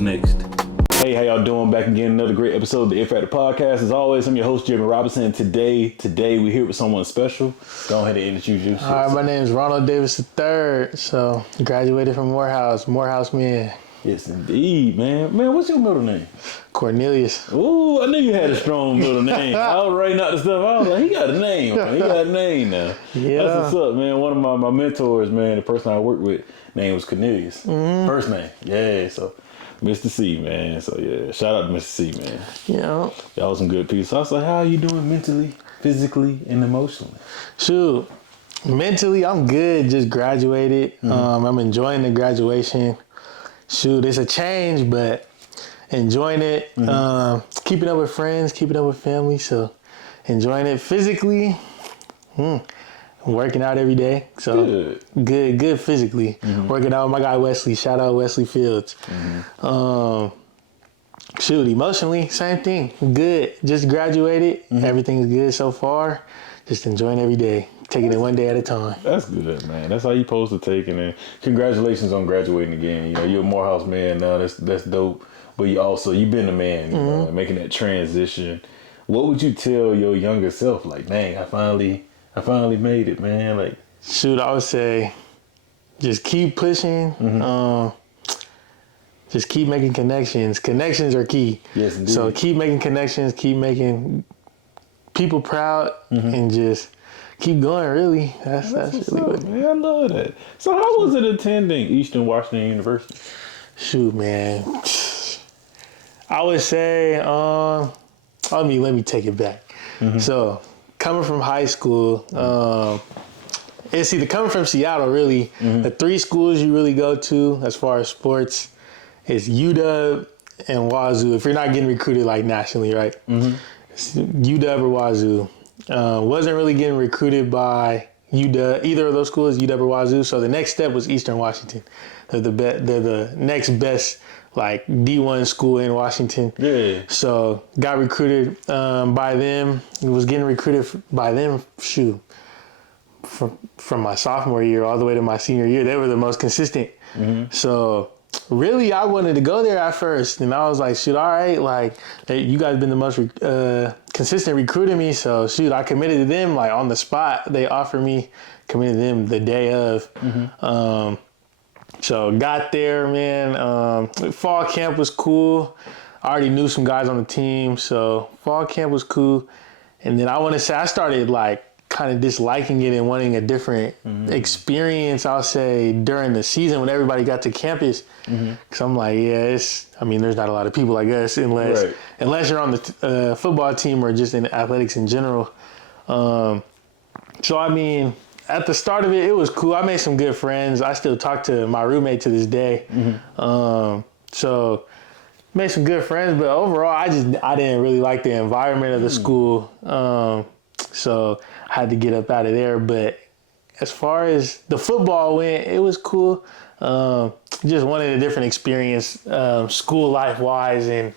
Who's next? Hey, how y'all doing? Back again, another great episode of the If Factor Podcast. As always, I'm your host, Jeremy Robinson. Today we're here with someone special. Go ahead and introduce yourself. All right, my name is RONALD DAVIS III. So, graduated from Morehouse man. Yes, indeed, man. Man, what's your middle name? Cornelius. Ooh, I knew you had a strong middle name. I was writing out the stuff. I was like, he got a name, man. He got a name now. Yeah. That's what's up, man. One of my mentors, man, the person I worked with, name was Cornelius. Mm-hmm. First name. Yeah, so Mr. C, man. So, yeah, shout out to Mr. C, man. Yeah. Y'all some good people. So I was like, how are you doing mentally, physically, and emotionally? Shoot. Mentally, I'm good. Just graduated. Mm-hmm. I'm enjoying the graduation. Shoot, it's a change, but enjoying it. Mm-hmm. Keeping up with friends, keeping up with family. So enjoying it physically. Working out every day. So good physically. Mm-hmm. Working out with my guy Wesley. Shout out Wesley Fields. Mm-hmm. Shoot, emotionally, same thing. Good. Just graduated. Mm-hmm. Everything's good so far. Just enjoying every day. Taking it one day at a time. That's good, man. That's how you supposed to take it. And congratulations on graduating again. You know, you're a Morehouse man now. That's dope. But you've been a man, you know, making that transition. What would you tell your younger self? Like, dang, I finally made it, man. Like, shoot, I would say, just keep pushing. Mm-hmm. Just keep making connections. Connections are key. Yes, indeed. So keep making connections. Keep making people proud, and just keep going, really. That's really good. Man, I love that. So how was it attending Eastern Washington University? Shoot, man. I would say, let me take it back. Mm-hmm. So coming from high school, it's either coming from Seattle, really. Mm-hmm. The three schools you really go to as far as sports is UW and Wazoo. If you're not getting recruited like nationally, right? Mm-hmm. It's UW or Wazoo. Wasn't really getting recruited by UW, either of those schools, UW or Wazoo. So the next step was Eastern Washington. They're the next best like D1 school in Washington. Yeah. So got recruited by them. Was getting recruited by them. Shoot, from my sophomore year all the way to my senior year, they were the most consistent. Mm-hmm. So really, I wanted to go there at first, and I was like, shoot, all right, like, hey, you guys been the most consistent recruiting me, so shoot, I committed to them, like, on the spot. They offered me, committed to them the day of. Mm-hmm. So got there, man. Fall camp was cool. I already knew some guys on the team, so fall camp was cool. And then I want to say I started, like, kind of disliking it and wanting a different experience, I'll say, during the season when everybody got to campus. Because I'm like, there's not a lot of people, I guess, unless you're on the football team or just in athletics in general. So, I mean, at the start of it, it was cool. I made some good friends. I still talk to my roommate to this day. So, made some good friends. But overall, I didn't really like the environment of the school. So, I had to get up out of there. But as far as the football went, it was cool. Just wanted a different experience, school life wise and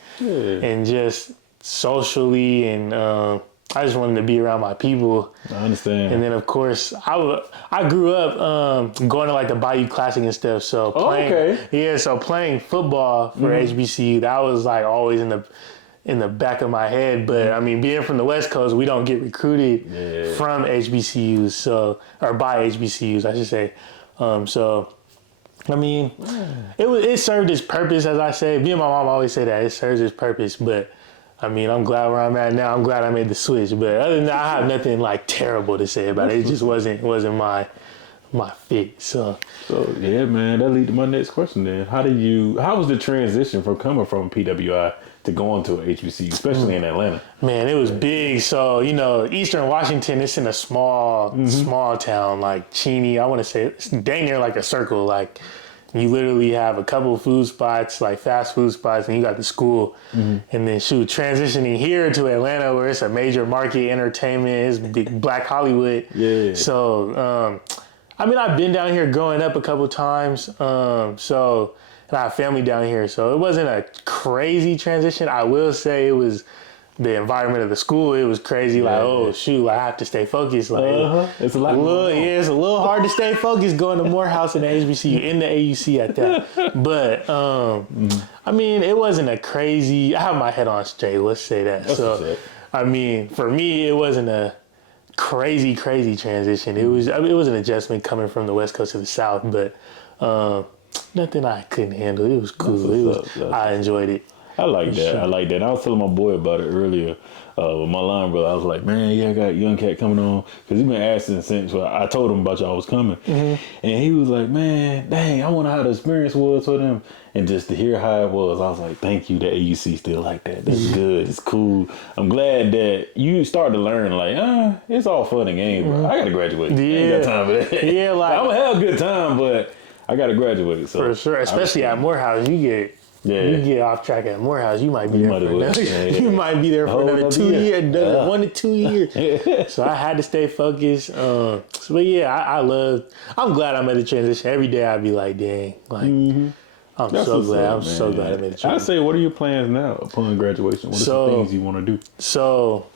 just socially, and I just wanted to be around my people. I understand. And then of course I grew up going to like the Bayou Classic and stuff. So playing football for HBCU, that was like always in the back of my head. But I mean, being from the West Coast, we don't get recruited from HBCUs, or by HBCUs, I should say. So, I mean, it served its purpose, as I say. Me and my mom always say that it serves its purpose. But I mean, I'm glad where I'm at now. I'm glad I made the switch. But other than that, I have nothing like terrible to say about it. It just wasn't my fit. So yeah, man, that leads to my next question. Then, how was the transition from coming from PWI to going to a HBCU, especially in Atlanta? Man, it was big. So, Eastern Washington, it's in a small town like Cheney. I want to say it's dang near like a circle. Like, you literally have a couple of food spots, like fast food spots, and you got the school. And then, transitioning here to Atlanta, where it's a major market, entertainment, it's big Black Hollywood. Yeah. So, I've been down here growing up a couple times. And I have family down here, so it wasn't a crazy transition. I will say it was the environment of the school, it was crazy. Like, oh shoot, I have to stay focused. Like, It's a lot. it's a little hard to stay focused going to Morehouse and the HBCU in the AUC at that. But I mean, it wasn't a crazy. I have my head on straight. Let's say that. So, I mean, for me, it wasn't a crazy transition. It was an adjustment coming from the West Coast to the South, but nothing I couldn't handle. It was cool. I enjoyed it. I like that. I like that. And I was telling my boy about it earlier with my line brother. I was like, man, yeah, I got a young cat coming on. Because he's been asking since I told him about y'all was coming. And he was like, man, dang, I wonder how the experience was for them. And just to hear how it was, I was like, thank you, the AUC still like that. That's good. It's cool. I'm glad that you start to learn, like, it's all fun and games, but I got to graduate. I ain't got time for that. Yeah, like, I'm going to have a good time, but I got to graduate. So for sure. Especially at Morehouse, you get... You get off track at Morehouse, you might be there for another. You might be there for another 2 years, 1 to 2 years. So I had to stay focused. But yeah, I'm glad I made the transition. Every day I'd be like, dang, like I'm so glad I made the transition. I say, what are your plans now upon graduation? What are some things you want to do? So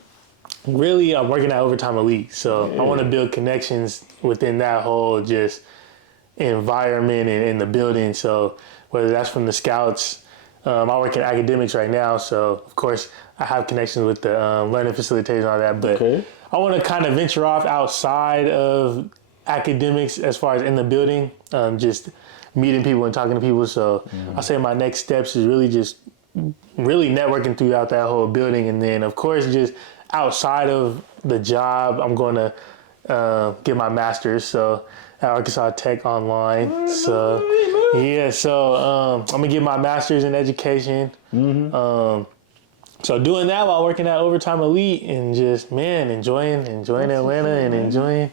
really, I'm working at Overtime Elite. So I want to build connections within that whole just environment and in the building. So whether that's from the scouts, I work in academics right now, so of course I have connections with the learning facilitators and all that, but I want to kind of venture off outside of academics as far as in the building, just meeting people and talking to people. So I say my next steps is really just really networking throughout that whole building, and then of course just outside of the job, I'm going to get my master's. So at Arkansas Tech Online. So I'm gonna get my master's in education. So doing that while working at Overtime Elite and just enjoying Atlanta and enjoying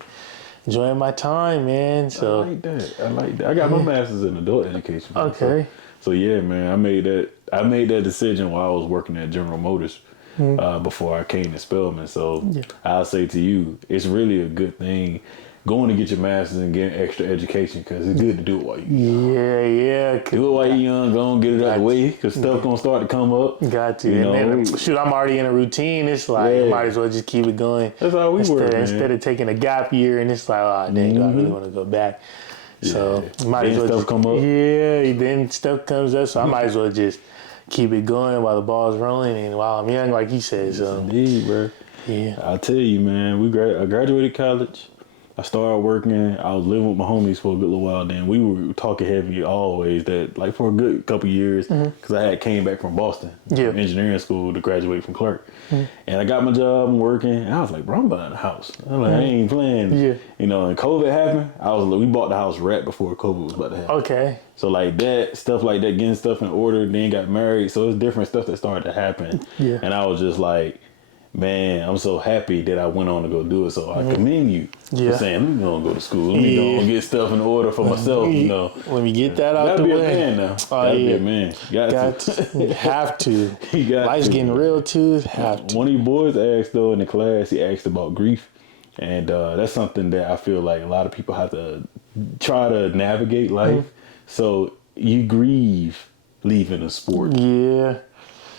my time, man. So I like that. I got my master's in adult education. Okay. So yeah, man, I made that decision while I was working at General Motors before I came to Spelman. So I'll say to you, it's really a good thing going to get your master's and getting extra education, because it's good to do it while you're young. Do it while you're young. Go and get it out of the way, because stuff going to start to come up. Got to. And then, shoot, I'm already in a routine. It's like, might as well just keep it going. That's how we work, man. Instead of taking a gap year, and it's like, oh, dang, do I really want to go back? So might as well stuff come up. Yeah, then stuff comes up. So I might as well just keep it going while the ball's rolling and while I'm young, like you said. So indeed, bro. Yeah. I'll tell you, man, I graduated college. I started working. I was living with my homies for a good little while. Then we were talking heavy always that, like, for a good couple years, because I had came back from Boston, from engineering school, to graduate from Clark. And I got my job and working, and I was like, bro, I'm buying a house. I'm like, I ain't playing. And COVID happened. We bought the house right before COVID was about to happen. Okay. So like that, stuff like that, getting stuff in order, then got married. So it's different stuff that started to happen. And I was just like, man, I'm so happy that I went on to go do it. So I commend you for saying, let me go and go to school. Let me go and get stuff in order for myself, Let me get that out the way. Gotta be a man now. Gotta be a man. Got to. Have to. Life's getting real too. Have to. One of you boys asked, though, in the class, he asked about grief. And that's something that I feel like a lot of people have to try to navigate life. So you grieve leaving a sport. Yeah.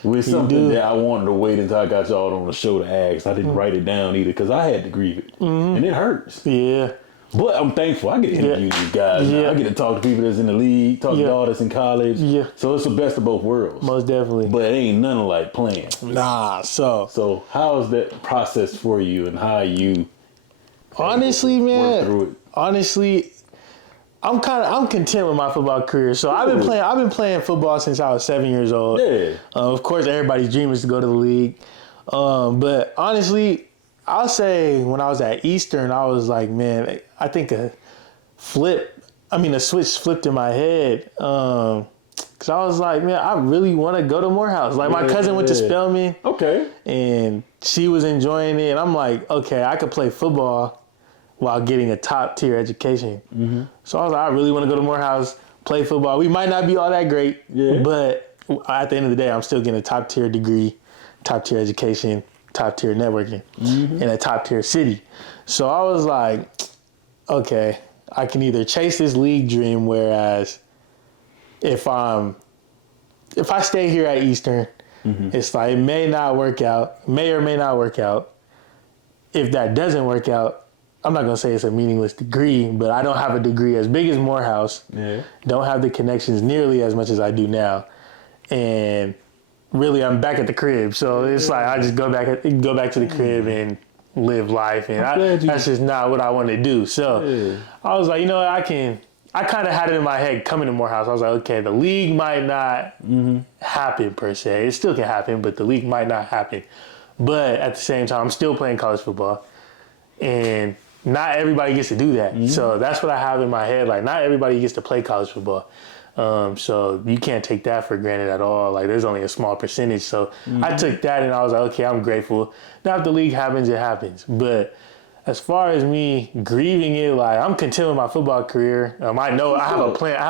With something that I wanted to wait until I got y'all on the show to ask. I didn't write it down either, because I had to grieve it. And it hurts. Yeah. But I'm thankful. I get to interview these guys. I get to talk to people that's in the league, talk to y'all that's in college. So it's the best of both worlds. Most definitely. But it ain't none like playing. Nah, So how is that process for you, and how you honestly, man, work through it? Honestly, I'm content with my football career. So I've been playing football since I was 7 years old. Of course, everybody's dream is to go to the league. But honestly, I'll say when I was at Eastern, I was like, man, I think a switch flipped in my head. Cause I was like, man, I really want to go to Morehouse. Like my cousin went to Spelman. Okay. And she was enjoying it. And I'm like, okay, I could play football while getting a top tier education. So I was like, I really want to go to Morehouse, play football. We might not be all that great, but at the end of the day, I'm still getting a top tier degree, top tier education, top tier networking in a top tier city. So I was like, okay, I can either chase this league dream, whereas if I stay here at Eastern, It's like it may not work out, may or may not work out. If that doesn't work out, I'm not gonna say it's a meaningless degree, but I don't have a degree as big as Morehouse. Yeah. Don't have the connections nearly as much as I do now, and really I'm back at the crib. So it's like I just go back to the crib and live life, and that's just not what I want to do. So I was like, you know what, I kind of had it in my head coming to Morehouse. I was like, okay, the league might not happen per se. It still can happen, but the league might not happen. But at the same time, I'm still playing college football, and not everybody gets to do that. So that's what I have in my head. Like, not everybody gets to play college football. So you can't take that for granted at all. Like, there's only a small percentage. So I took that and I was like, okay, I'm grateful. Now if the league happens, it happens. But as far as me grieving it, like, I'm content with my football career. I know I have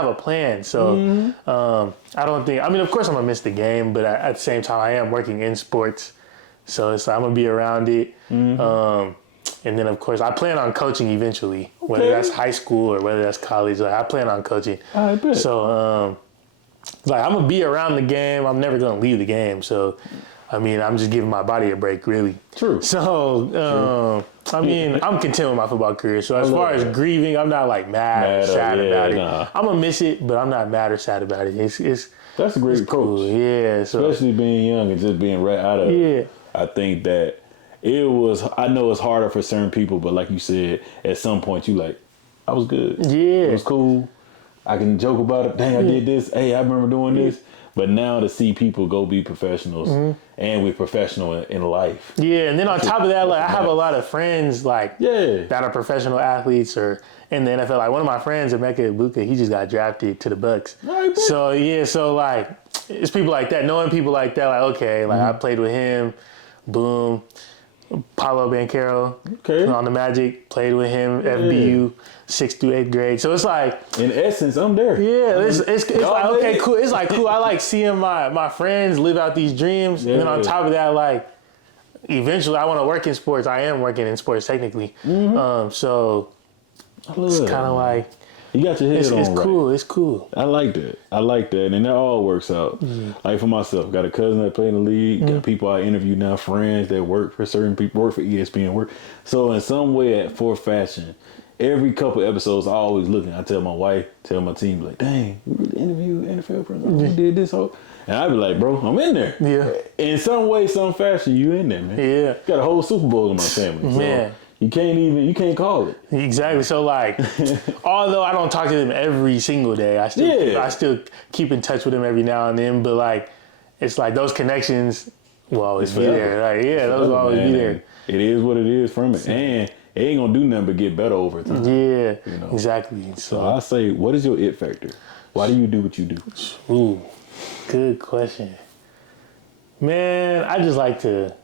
a plan. So I don't think, I mean, of course I'm gonna miss the game, but at the same time I am working in sports. So it's like I'm gonna be around it. And then, of course, I plan on coaching eventually, whether that's high school or whether that's college. Like, I plan on coaching. I bet. So, like, I'm going to be around the game. I'm never going to leave the game. So, I mean, I'm just giving my body a break, really. True. So, I mean, I'm content with my football career. So, as far as grieving, I'm not, like, mad or sad about it. I'm going to miss it, but I'm not mad or sad about it. That's a great approach. Cool. Yeah. So, especially being young and just being right out of it. I think that I know it's harder for certain people, but like you said, at some point you like, I was good. Yeah. It was cool. I can joke about it. Dang, I did this. Hey, I remember doing this. But now to see people go be professionals and we're professional in life. Yeah, and then on top of that, like, I have a lot of friends like that are professional athletes or in the NFL. Like, one of my friends, Emeka Ibuka, he just got drafted to the Bucks. So like, it's people like that, knowing people like that, like, okay, like I played with him, boom. Paulo Banchero on the Magic, played with him, FBU, 6th through 8th grade. So it's like, in essence, I'm there. Yeah, it's like, okay, cool. It's like, cool. I like seeing my friends live out these dreams. And then on top of that, like, eventually I want to work in sports. I am working in sports technically. So it's kind of like, you got your head on it's right. Cool. It's cool. I like that. And that all works out. Like for myself, got a cousin that play in the league. Got people I interview now, friends that work for certain people, work for ESPN, So in some way, for fashion, every couple episodes, I always looking. I tell my wife, tell my team, like, dang, we really interviewed NFL person. We did this whole. And I be like, bro, I'm in there. Yeah. In some way, some fashion, you in there, man. Yeah. Got a whole Super Bowl in my family. So man. You can't call it. Exactly. So like, although I don't talk to them every single day, I still keep in touch with them every now and then. But like, it's like those connections will always be there. Like, those will always be there. It is what it is from it, and it ain't gonna do nothing but get better over time. Yeah, exactly. So I say, what is your it factor? Why do you do what you do? Ooh, good question. Man, I just like to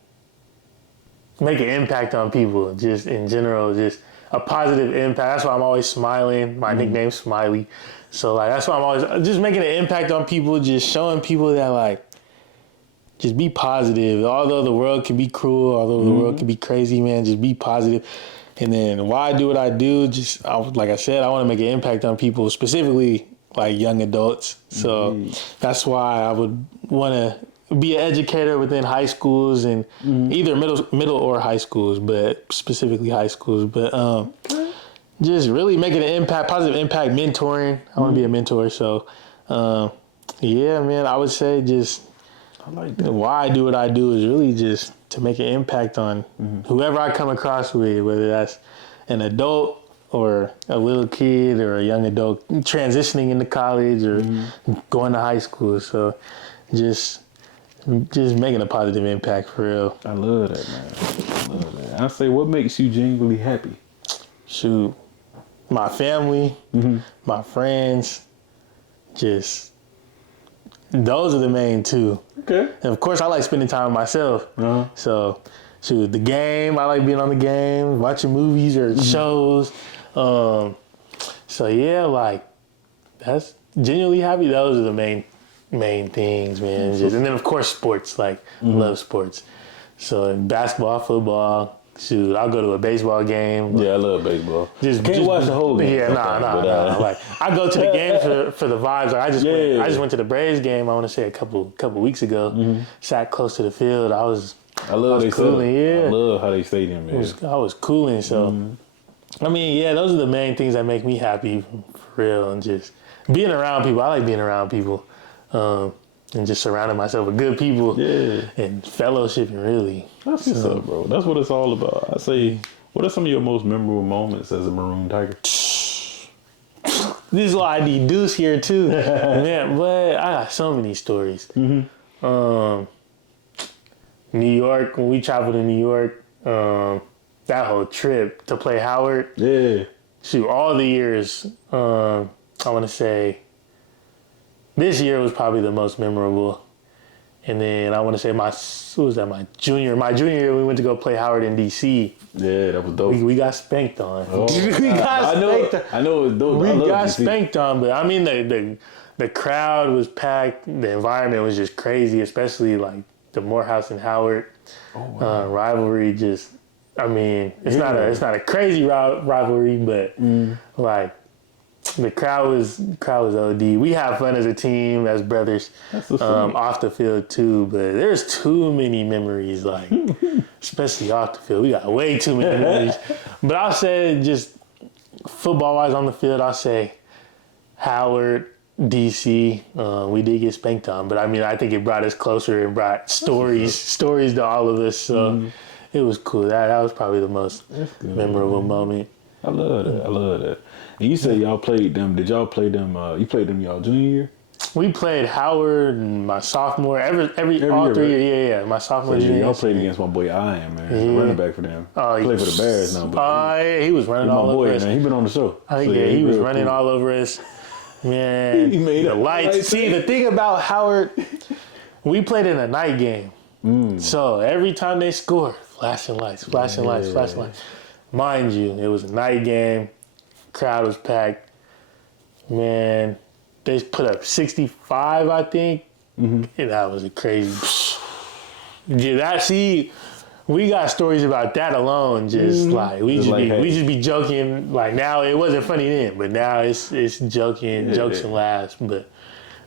make an impact on people, just in general, just a positive impact. That's why I'm always smiling. My nickname's Smiley. So like, that's why I'm always just making an impact on people, just showing people that like, just be positive. Although the world can be cruel, although the world can be crazy, man, just be positive. And then why I do what I do, like I said, I want to make an impact on people, specifically like young adults. So that's why I would want to be an educator within high schools and either middle or high schools, but specifically high schools. But just really making an impact, positive impact, mentoring. I want to be a mentor. So man, I would say just I like that. Why I do what I do is really just to make an impact on whoever I come across with, whether that's an adult or a little kid or a young adult transitioning into college or going to high school. So just making a positive impact for real. I love that, man. I say, what makes you genuinely happy? Shoot, my family, my friends, just those are the main two. Okay. And of course, I like spending time with myself. So, shoot, the game, I like being on the game, watching movies or shows. So yeah, like that's genuinely happy. Those are the main things, man. And then of course sports, like love sports. So basketball, football, Shoot, I'll go to a baseball game. Yeah, I love baseball. Just watch the whole game. Yeah, nah. Like I go to the game for the vibes. Like I just went to the Braves game. I want to say a couple weeks ago. Sat close to the field. I love cooling. Yeah, I love how they stadium is. I was cooling. So, I mean, yeah, those are the main things that make me happy for real, and just being around people. I like being around people, and just surrounding myself with good people. Yeah, and fellowshipping. Really, that's what's up, bro. That's what it's all about. I say. What are some of your most memorable moments as a Maroon Tiger? This is why I need Deuce here too. Man, but I got so many stories. New York, when we traveled to New York, that whole trip to play Howard. Yeah. Shoot, all the years, I want to say this year was probably the most memorable. And then I want to say my junior year, we went to go play Howard in D.C. Yeah, that was dope. We got spanked on. Oh, I know it was dope. We got spanked on, but I mean the crowd was packed. The environment was just crazy, especially like the Morehouse and Howard rivalry. Just, I mean, it's not a crazy rivalry, but like. The crowd was OD. We have fun as a team, as brothers, off the field too. But there's too many memories, like especially off the field. We got way too many memories. But I'll say just football-wise on the field, I'll say Howard, DC. We did get spanked on, but I mean I think it brought us closer and brought stories to all of us. So it was cool. That was probably the most memorable moment. I love that. And you said y'all played them. Did y'all play them? You played them y'all junior year? We played Howard and my sophomore. Every all year, 3 right? years. Yeah. My sophomore, junior. Y'all played against my boy Ian, man. Running back for them. Played for the Bears now. Yeah, he was running all over us. Man. He been on the show. He was running all over us. Man, he made the lights. See, the thing about Howard, we played in a night game. So every time they scored, flashing lights. Mind you, it was a night game. Crowd was packed. Man, they put up 65, I think. And that was a crazy. Yeah, we got stories about that alone. Just like we just be joking. Like now, it wasn't funny then, but now it's joking, jokes and laughs. But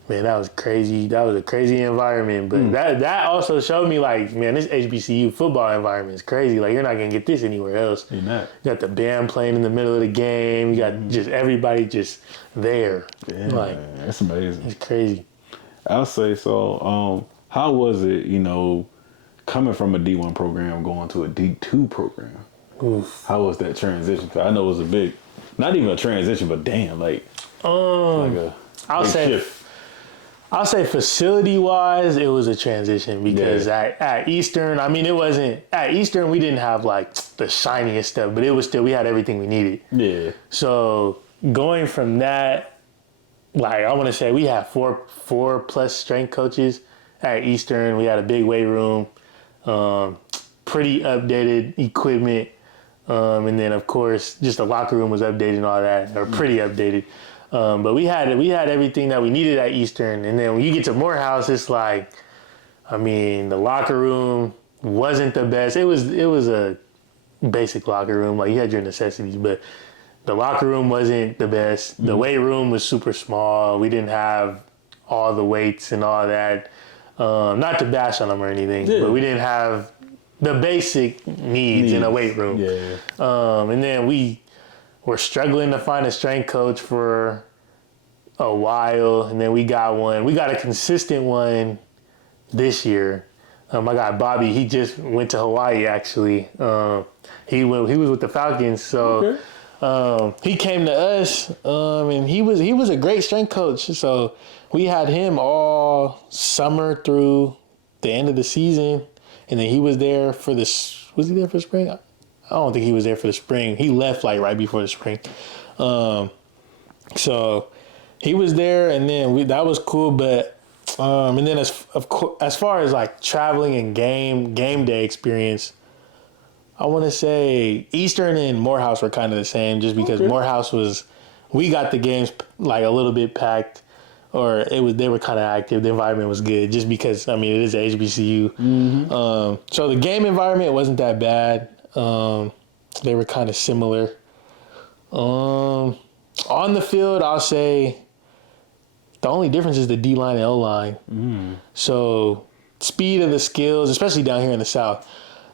man, that was crazy. That was a crazy environment. But that also showed me like, man, this HBCU football environment is crazy. Like you're not gonna get this anywhere else. You're not. You got the band playing in the middle of the game. You got just everybody just there. Yeah, like that's amazing. It's crazy. I'll say so. How was it, coming from a D1 program going to a D2 program? Oof. How was that transition? 'Cause I know it was a big, not even a transition, but damn, I'll say shift. I'll say facility-wise, it was a transition because at Eastern, I mean, it wasn't – at Eastern, we didn't have, like, the shiniest stuff, but it was still – we had everything we needed. Yeah. So going from that, like, I want to say we had four-plus strength coaches at Eastern. We had a big weight room, pretty updated equipment, and then, of course, just the locker room was updated and all that, or pretty updated. But we had everything that we needed at Eastern, and then when you get to Morehouse, it's like, I mean, the locker room wasn't the best. It was a basic locker room, like you had your necessities, but the locker room wasn't the best. The weight room was super small. We didn't have all the weights and all that. Not to bash on them or anything, but we didn't have the basic needs in a weight room. Yeah. And then we were struggling to find a strength coach for a while, and then we got one. We got a consistent one this year. My guy Bobby, he just went to Hawaii actually. He was with the Falcons, so he came to us, and he was a great strength coach. So we had him all summer through the end of the season, and then he was there for this. Was he there for spring? I don't think he was there for the spring. He left like right before the spring. So he was there, and then that was cool. But and then as far as like traveling and game day experience, I want to say Eastern and Morehouse were kind of the same, just because Morehouse we got the games like a little bit packed, or they were kind of active. The environment was good, just because I mean it is a HBCU. So the game environment wasn't that bad. They were kind of similar. On the field, I'll say the only difference is the D-line and O-line. So speed of the skills, especially down here in the South,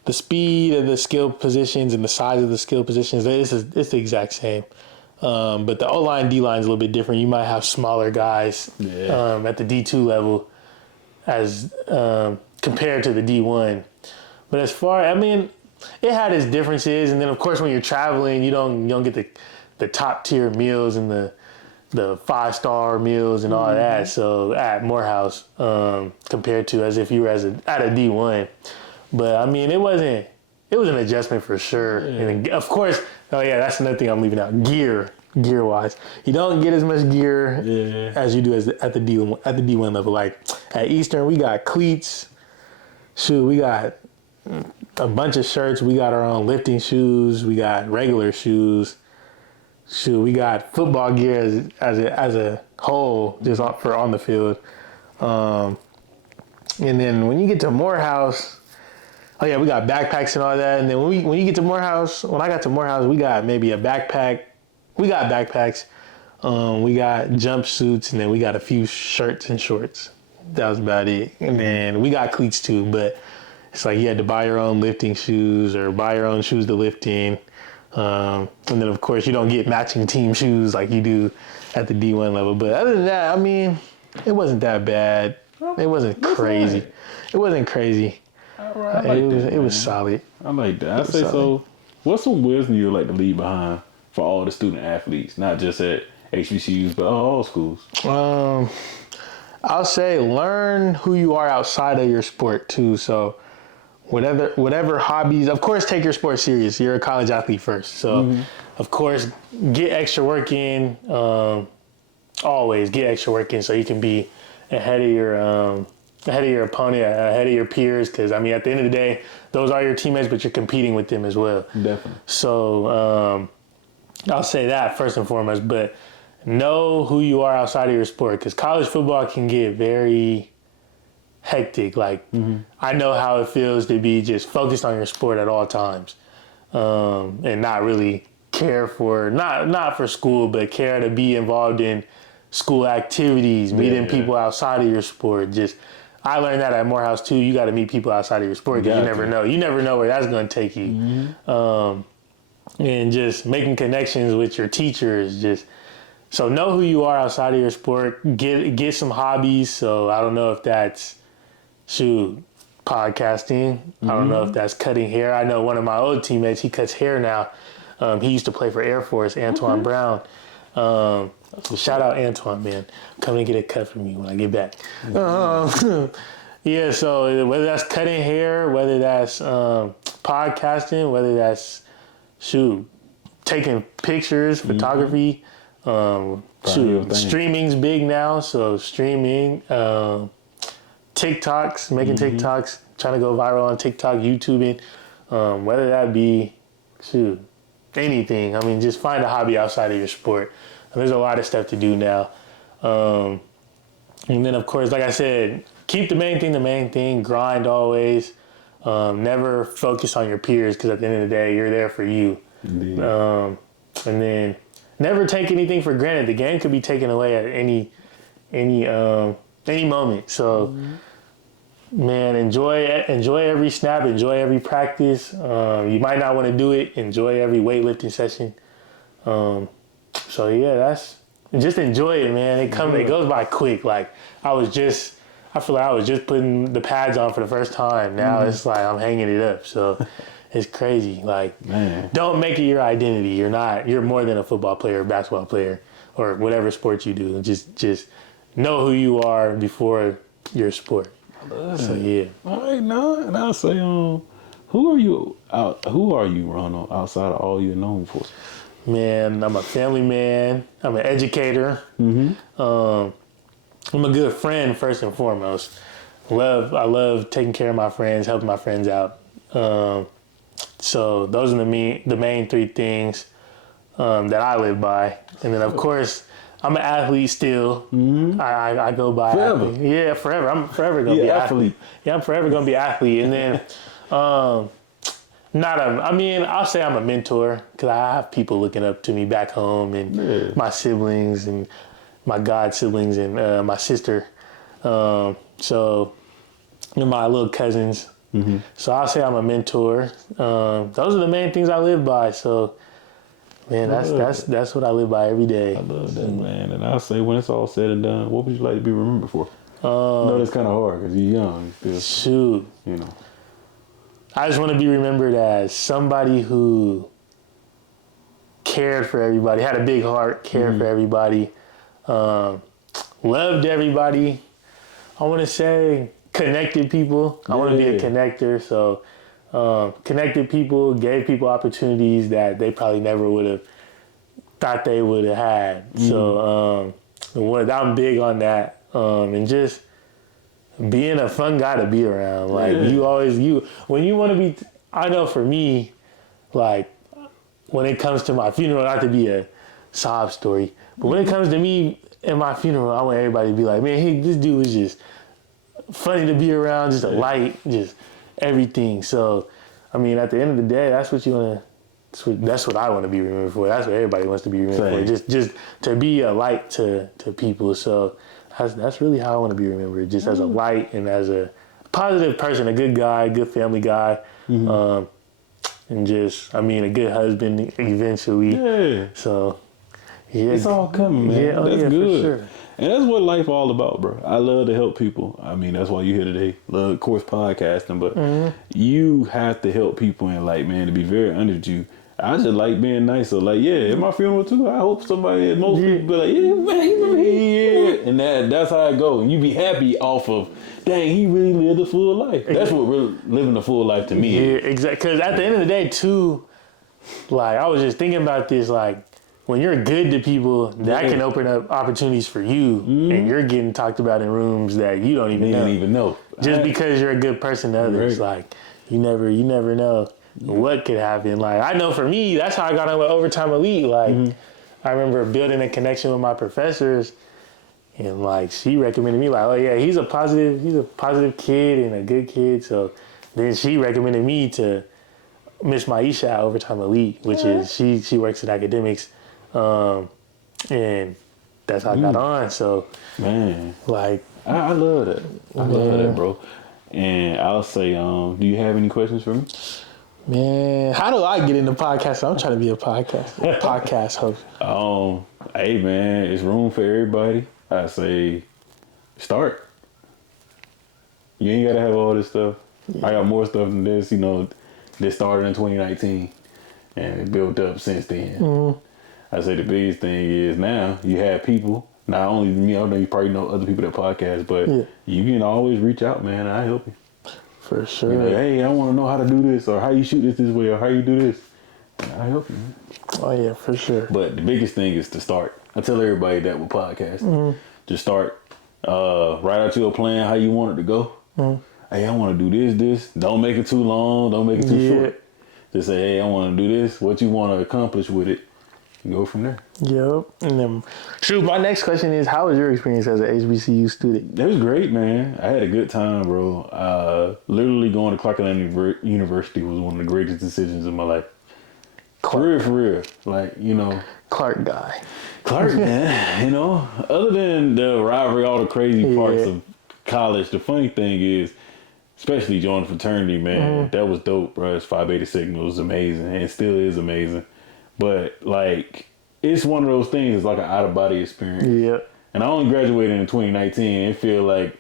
the speed of the skill positions and the size of the skill positions, it's the exact same. But the O-line, D-line is a little bit different. You might have smaller guys at the D2 level as compared to the D1. But as far, I mean, it had its differences. And then, of course, when you're traveling, you don't get the top tier meals and the 5-star meals and all that. So at Morehouse, compared to as if you were at a D1. But I mean, it was an adjustment for sure. Yeah. And of course, that's another thing I'm leaving out. Gear wise, you don't get as much gear as you do at the D1 level. Like at Eastern, we got cleats. Shoot, we got a bunch of shirts. We got our own lifting shoes. We got regular shoes. Shoot, we got football gear as a whole, just for on the field. And then when you get to Morehouse, we got backpacks and all that. And then when you get to Morehouse, when I got to Morehouse, we got maybe a backpack. We got backpacks. We got jumpsuits, and then we got a few shirts and shorts. That was about it. And then we got cleats too, but it's like you had to buy your own lifting shoes or buy your own shoes to lift in. And then, of course, you don't get matching team shoes like you do at the D1 level. But other than that, I mean, it wasn't that bad. It wasn't crazy. Right. It wasn't crazy. All right, it was solid. I like that. I say so. What's some wisdom you'd like to leave behind for all the student athletes, not just at HBCUs, but all schools? I'll say learn who you are outside of your sport too. So whatever hobbies, of course, take your sport serious. You're a college athlete first. So of course, get extra work in. Always get extra work in so you can be ahead of your opponent, ahead of your peers. Because I mean, at the end of the day, those are your teammates, but you're competing with them as well. Definitely. So I'll say that first and foremost. But know who you are outside of your sport, because college football can get very hectic. Like I know how it feels to be just focused on your sport at all times, and not really care for not for school, but care to be involved in school activities, meeting people outside of your sport. Just I learned that at Morehouse too. You got to meet people outside of your sport because you never know. You never know where that's going to take you. And just making connections with your teachers. Just so know who you are outside of your sport. Get some hobbies. So I don't know if that's podcasting. I don't know if that's cutting hair. I know one of my old teammates, he cuts hair now. He used to play for Air Force, Antoine Brown. Shout out Antoine, man. Come and get a cut from me when I get back. So whether that's cutting hair, whether that's podcasting, whether that's taking pictures, photography, streaming's big now. So streaming, TikToks, making TikToks, trying to go viral on TikTok, YouTubing, whether that be anything. I mean, just find a hobby outside of your sport. And there's a lot of stuff to do now. And then, of course, like I said, keep the main thing, grind always. Never focus on your peers because at the end of the day, you're there for you. Indeed. And then never take anything for granted. The game could be taken away at any moment. So, man, enjoy every snap, enjoy every practice. You might not want to do it. Enjoy every weightlifting session. So yeah, just enjoy it, man. It goes by quick. Like I feel like I was just putting the pads on for the first time. Now it's like I'm hanging it up. So it's crazy. Like, man, don't make it your identity. You're more than a football player, basketball player, or whatever sport you do. Just know who you are before your sport. So yeah. All right, now and I'll say, who are you, Ronald, outside of all you're known for? Man, I'm a family man. I'm an educator. I'm a good friend first and foremost. I love taking care of my friends, helping my friends out. So those are the main three things that I live by. And then of course, I'm an athlete still. I go by forever. Athlete. Yeah, forever. I'm forever gonna be an athlete. Yeah, I'm forever gonna be an athlete. And then I'll say I'm a mentor because I have people looking up to me back home and my siblings and my god siblings and my sister. So, and my little cousins. Mm-hmm. So I'll say I'm a mentor. Those are the main things I live by. So, man, that's what I live by every day. I love that, man. And I'll say when it's all said and done, what would you like to be remembered for? No, that's kind of hard because you're young. Shoot. You know. I just want to be remembered as somebody who cared for everybody, had a big heart, cared for everybody, loved everybody. I want to say connected people. I want to be a connector. So connected people, gave people opportunities that they probably never would have thought they would have had. So I'm big on that. And just being a fun guy to be around. Like when you want to be, I know for me, like when it comes to my funeral, not to be a sob story, but when it comes to me and my funeral, I want everybody to be like, man, hey, this dude was just funny to be around, just a light, just everything. So, I mean, at the end of the day, that's what you want to, that's what I want to be remembered for. That's what everybody wants to be remembered for. Just to be a light to people. So that's really how I want to be remembered, just as a light and as a positive person, a good guy, good family guy. And just, I mean, a good husband eventually. Yeah. So, yeah. It's all coming, man. Yeah, that's good. For sure. And that's what life all about, bro. I love to help people. I mean, that's why you're here today. Love, of course, podcasting, but you have to help people. And like, man, to be very honest with you, I just like being nice. So like, at my funeral too, I hope somebody, most people be like, yeah, man, he remember he. And that's how it goes. And you be happy off of, dang, he really lived a full life. That's what really living a full life to me is. Yeah, exactly. Because at the end of the day, too, like, I was just thinking about this, like, when you're good to people, that can open up opportunities for you, and you're getting talked about in rooms that you don't even know. Just because you're a good person to others, like you never know what could happen. Like I know for me, that's how I got on with Overtime Elite. Like I remember building a connection with my professors, and like she recommended me, like, oh yeah, he's a positive kid and a good kid. So then she recommended me to Miss Maisha at Overtime Elite, which is she works in academics. And that's how I got on. So, man, like, I love that. I love that, bro. And I'll say, do you have any questions for me? Man, how do I get into podcasting? I'm trying to be a podcast host. Hey, man, it's room for everybody. I say, start. You ain't gotta have all this stuff. Yeah. I got more stuff than this. This started in 2019, and it built up since then. I say the biggest thing is now you have people, not only me, I know you probably know other people that podcast, but you can always reach out, man, and I help you. For sure. Like, hey, I want to know how to do this, or how you shoot this way, or how you do this. And I help you, man. Oh, yeah, for sure. But the biggest thing is to start. I tell everybody that with podcasting. Just start. Write out your plan, how you want it to go. Hey, I want to do this. Don't make it too long. Don't make it too short. Just say, hey, I want to do this. What you want to accomplish with it. Go from there. Yep. And then, my next question is, how was your experience as an HBCU student? It was great, man. I had a good time, bro. Literally going to Clark Atlanta University was one of the greatest decisions in my life. For real. Like, Clark guy. Clark, man. Other than the rivalry, all the crazy parts of college, the funny thing is, especially joining fraternity, man, that was dope, bro. It's Phi Beta Sigma. It was amazing, and it still is amazing. But, like, it's one of those things, it's like an out-of-body experience. Yeah. And I only graduated in 2019. It feel like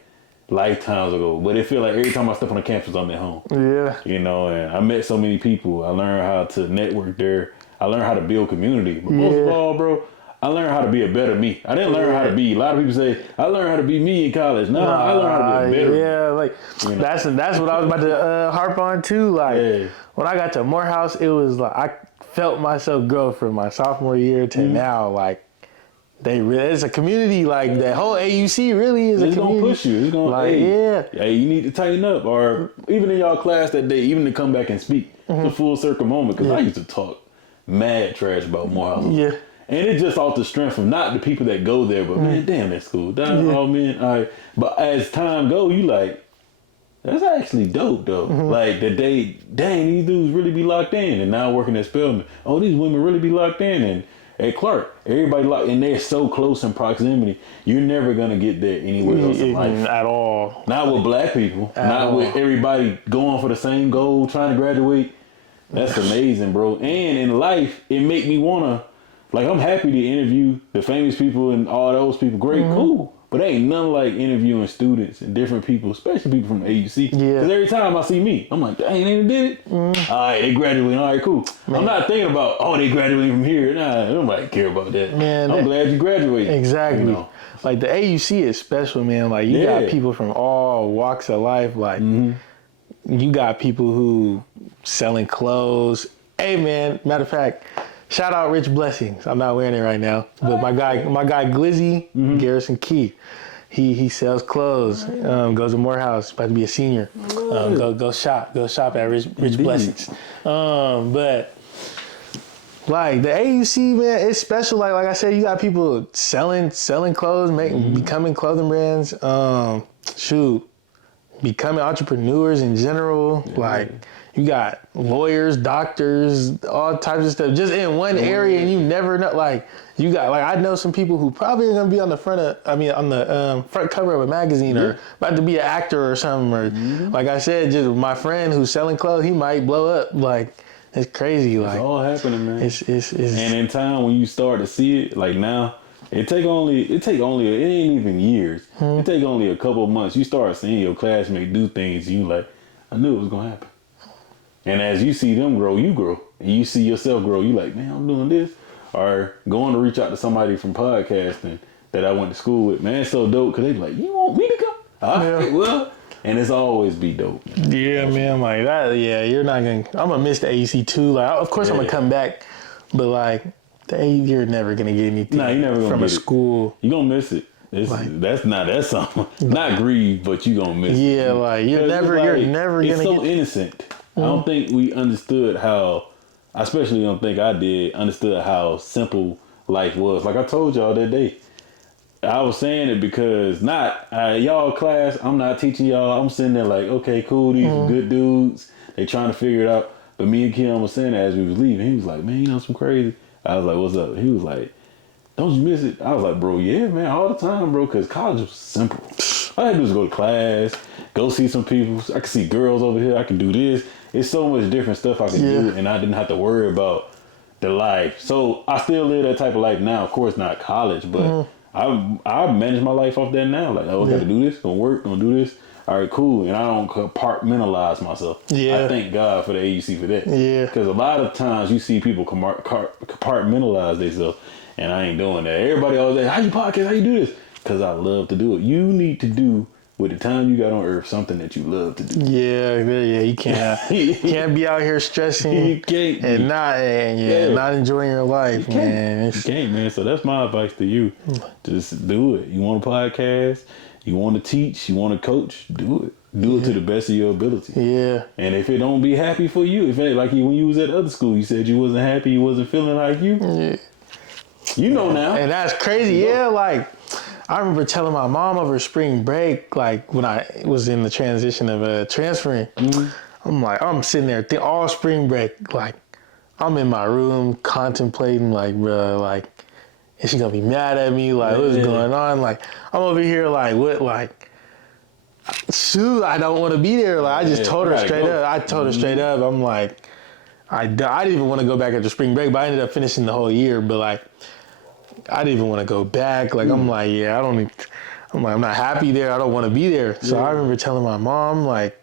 lifetimes ago. But it feel like every time I step on the campus, I'm at home. Yeah. And I met so many people. I learned how to network there. I learned how to build community. But most of all, bro, I learned how to be a better me. I didn't learn how to be. A lot of people say, I learned how to be me in college. No, I learned how to be a better me. Yeah, like, that's what I was about to harp on, too. Like, when I got to Morehouse, it was like, I felt myself grow from my sophomore year to now. Like, it's a community. Like, the whole AUC really is a community. It's going to push you. It's going to, hey, you need to tighten up. Or even in y'all class that day, even to come back and speak. It's a full circle moment. Because I used to talk mad trash about Morehouse. Yeah. And it's just off the strength of not the people that go there, but man, damn, that's cool. Oh, man, all right. But as time goes, you like, That's actually dope, though. Like, that they, dang, these dudes really be locked in. And now working at Spelman, oh, these women really be locked in. And at Clark, everybody locked in. They're so close in proximity. You're never going to get there anywhere else in life. At all. Not with black people. Not with everybody going for the same goal, trying to graduate. That's amazing, bro. And in life, it make me want to, like, I'm happy to interview the famous people and all those people. Great, cool. But ain't nothing like interviewing students and different people, especially people from AUC. Yeah. Because every time I see me, I'm like, dang, they did it. All right, they graduating. All right, cool. Man. I'm not thinking about, oh, they graduating from here. Nah, nobody care about that. Man, I'm glad you graduated. Exactly. You know? Like, the AUC is special, man. Like, you got people from all walks of life. Like, you got people who selling clothes. Hey, man, matter of fact, shout out Rich Blessings. I'm not wearing it right now, but my guy Glizzy, Garrison Key, he sells clothes. Goes to Morehouse, about to be a senior. Go shop at Rich Blessings. But like the AUC, man, it's special. Like I said, you got people selling clothes, becoming clothing brands. Becoming entrepreneurs in general. Like, you got lawyers, doctors, all types of stuff just in one area, and you never know. Like, you got, like, I know some people who probably are gonna be on the front cover of a magazine or about to be an actor or something. Or like I said, just my friend who's selling clothes, he might blow up. Like, it's crazy. Like, it's all happening, man. It's and in time when you start to see it, like now. It ain't even years. It take only a couple of months. You start seeing your classmates do things, and you like, I knew it was gonna happen. And as you see them grow, you grow. And you see yourself grow, you like, man, I'm doing this. Or going to reach out to somebody from podcasting that I went to school with. Man, it's so dope, because they be like, you want me to come? All right, well. And it's always be dope. Yeah, man, like that, you're not gonna, I'm gonna miss the AEC too. Like, of course I'm gonna come back, but like, you're never gonna get anything from a school. You're gonna miss it. That's something. Not grieve, but you're gonna miss it. Yeah, like you're never gonna It's so innocent. I don't think we understood how, I especially don't think I did, understood how simple life was. Like I told y'all that day. I was saying it because y'all class, I'm not teaching y'all. I'm sitting there like, okay, cool, these are good dudes. They trying to figure it out. But me and Kim was saying that as we was leaving. He was like, man, you know some crazy. I was like, what's up? He was like, don't you miss it? I was like, bro, yeah, man, all the time, bro, because college was simple. All I had to do was go to class, go see some people. I could see girls over here. I could do this. It's so much different stuff I could do, and I didn't have to worry about the life. So I still live that type of life now. Of course, not college, but I manage my life off that now. Like, oh, I got to do this, gonna work, gonna do this. All right, cool. And I don't compartmentalize myself. I thank God for the AUC for that. Yeah. Because a lot of times you see people compartmentalize themselves, and I ain't doing that. Everybody always like, how you podcast? How you do this? Because I love to do it. You need to do, with the time you got on earth, something that you love to do. Yeah, you can't be out here stressing and not enjoying your life, man. You can't, man. So that's my advice to you. Just do it. You want a podcast? You want to teach, you want to coach, do it. Do it to the best of your ability. Yeah. And if it don't be happy for you, if it, like when you was at other school, you said you wasn't happy, you wasn't feeling like you. Yeah. You know now. And that's crazy. Yeah, like I remember telling my mom over spring break, like when I was in the transition of transferring, I'm like, I'm sitting there all spring break, like I'm in my room contemplating, like, bro, like, is she gonna be mad at me? Like, what's going on? Like, I'm over here, like, what? Like, shoot, I don't want to be there. Like, I just told her straight up. I told her straight up. I'm like, I didn't even want to go back after spring break, but I ended up finishing the whole year. But like, I didn't even want to go back. Like, I'm like, I'm not happy there. I don't want to be there. So I remember telling my mom, like,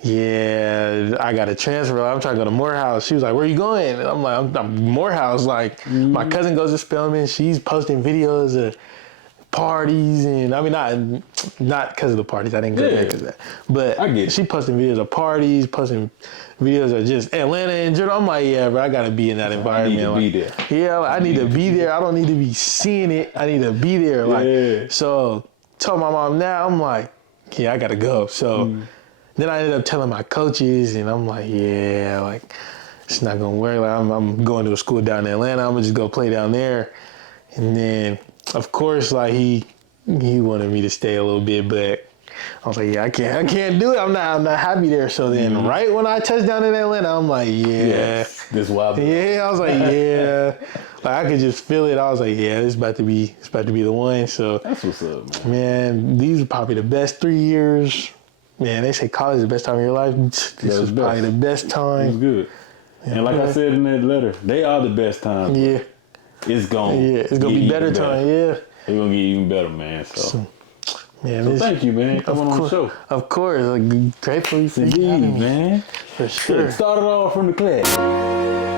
yeah, I got to transfer. I'm trying to go to Morehouse. She was like, where are you going? And I'm like, I'm Morehouse. Like, my cousin goes to Spelman. She's posting videos of parties. And I mean, not because of the parties. I didn't go there because of that. But she posting videos of parties, posting videos of just Atlanta in general. I'm like, yeah, bro, I got to be in that environment. I need to be there. Yeah, I need to be there. I don't need to be seeing it. I need to be there. Like, so told my mom now, I'm like, yeah, I got to go. So then I ended up telling my coaches, and I'm like, yeah, like, it's not going to work. Like, I'm going to a school down in Atlanta. I'm going to just go play down there. And then, of course, like, he wanted me to stay a little bit, but I was like, yeah, I can't do it. I'm not happy there. So then, right when I touched down in Atlanta, I'm like, Yes, this wild. yeah. I was like, yeah. Like I could just feel it. I was like, yeah, it's about to be the one. So That's what's up, man, these are probably the best 3 years. Man, they say college is the best time of your life. This is probably the best It was time. good. And like I said in that letter, they are the best times. Yeah. It's gonna Be better time. Yeah. It's gonna get even better, man. So thank you, man. Coming on the show. Of course. Like, grateful for you Indeed, having me. man. For sure. Started off from the class.